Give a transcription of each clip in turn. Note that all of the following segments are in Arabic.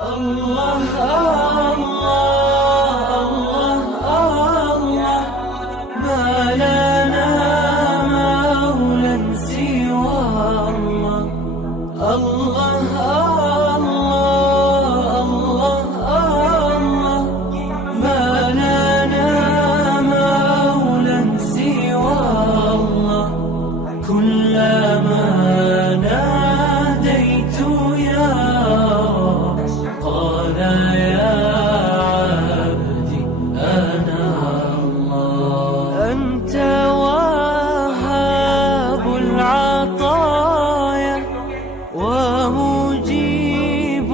الله الله الله الله، ما لنا مولى سوى الله. الله الله الله الله، ما لنا مولى سوى الله. كلما ناديت يا رب قال يا عبدي أنا الله. أنت وهاب العطايا ومجيب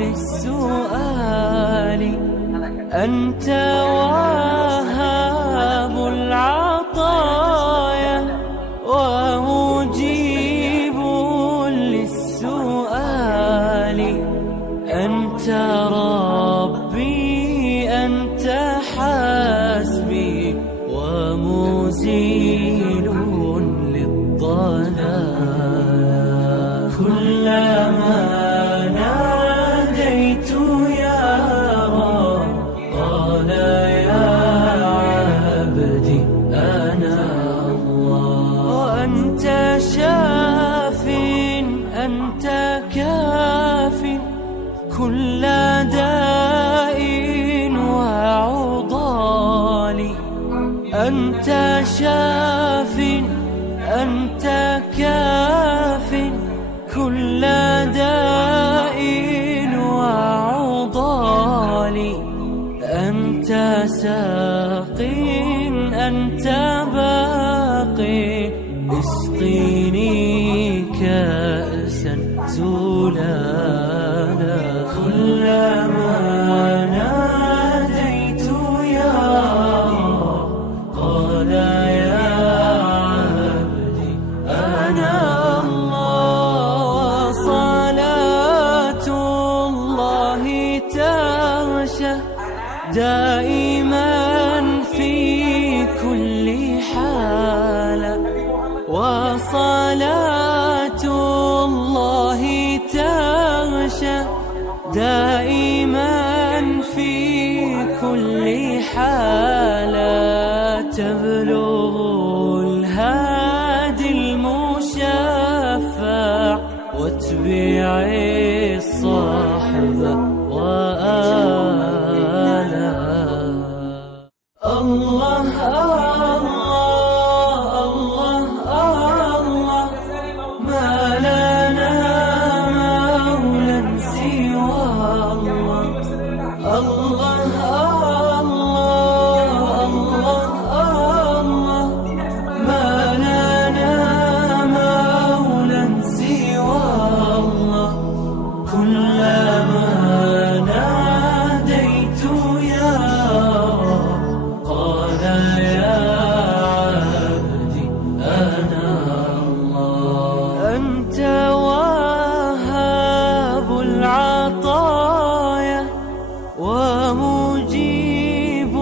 للسؤال. أنت وهاب العطايا ومجيب للسؤال. أنت ربي أنت حسبي ومزيل للضلال. كلما ناديت يا رب قال يا عبدي أنا الله. وأنت شاف أنت كاف كل داء وعضال. أنت شاف أنت كاف كل داء وعضال. أنت ساق أنت باق اسقيني كأسا زلالا. كلما ناديت يا رب قال يا عبدي أنا الله. صلاة الله تغشى دائما في كل حالة. وصلاة الله تغشى دائما في كل حالة. تبلغ الهادي المشفع واتبع الصحبة وآله. الله الله الله الله، ما لنا مولى سوى الله. الله الله الله الله، ما لنا مولى سوى الله. كلما ناديت يا رب قال يا عبدي أنا الله. أنت وهاب العطايا ومجيب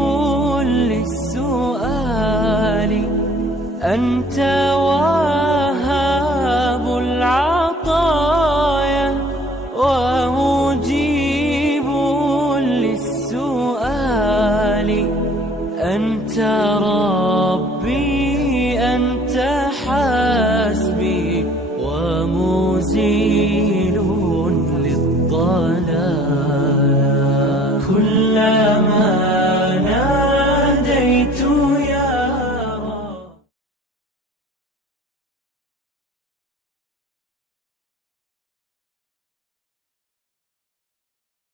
للسؤال. أنت